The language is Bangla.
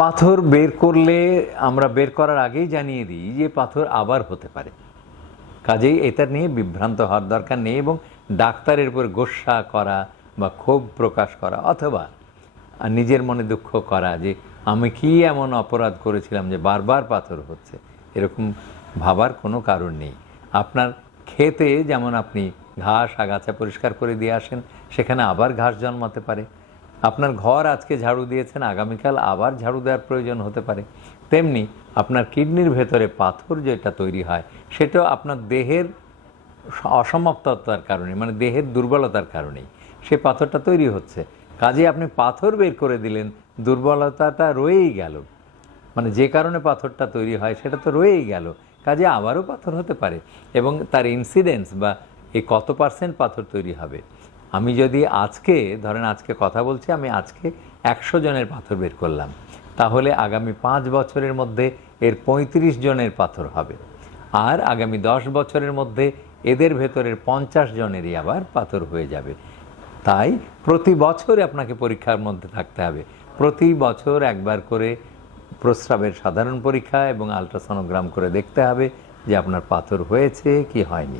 পাথর বের করলে আমরা বের করার আগেই জানিয়ে দিই যে পাথর আবার হতে পারে। কাজেই এটা নিয়ে বিভ্রান্ত হওয়ার দরকার নেই এবং ডাক্তারের উপর গোসা করা বা ক্ষোভ প্রকাশ করা অথবা নিজের মনে দুঃখ করা যে আমি কি এমন অপরাধ করেছিলাম যে বারবার পাথর হচ্ছে, এরকম ভাবার কোনো কারণ নেই। আপনার খেতে যেমন আপনি ঘাস, আগাছা পরিষ্কার করে দিয়ে আসেন, সেখানে আবার ঘাস জন্মাতে পারে। আপনার ঘর আজকে ঝাড়ু দিয়েছেন, আগামীকাল আবার ঝাড়ু দেওয়ার প্রয়োজন হতে পারে। তেমনি আপনার কিডনির ভেতরে পাথর যেটা তৈরি হয়, সেটাও আপনার দেহের অসমাপ্ততার কারণে মানে দেহের দুর্বলতার কারণেই সে পাথরটা তৈরি হচ্ছে। কাজে আপনি পাথর বের করে দিলেন, দুর্বলতাটা রয়েই গেল। মানে যে কারণে পাথরটা তৈরি হয়, সেটা তো রয়েই গেল। কাজে আবারও পাথর হতে পারে এবং তার ইনসিডেন্স বা এই কত পার্সেন্ট পাথর তৈরি হবে আমি যদি আজকে, ধরেন আজকে কথা বলছি, আমি আজকে একশো জনের পাথর বের করলাম। তাহলে আগামী পাঁচ বছরের মধ্যে এর পঁয়ত্রিশ জনের পাথর হবে। আর আগামী দশ বছরের মধ্যে এদের ভেতরের পঞ্চাশ জনেরই আবার পাথর হয়ে যাবে। তাই প্রতি বছরে আপনাকে পরীক্ষার মধ্যে থাকতে হবে। প্রতি বছর একবার করে প্রস্রাবের সাধারণ পরীক্ষা এবং আলট্রাসোনোগ্রাম করে দেখতে হবে যে আপনার পাথর হয়েছে কি হয়নি।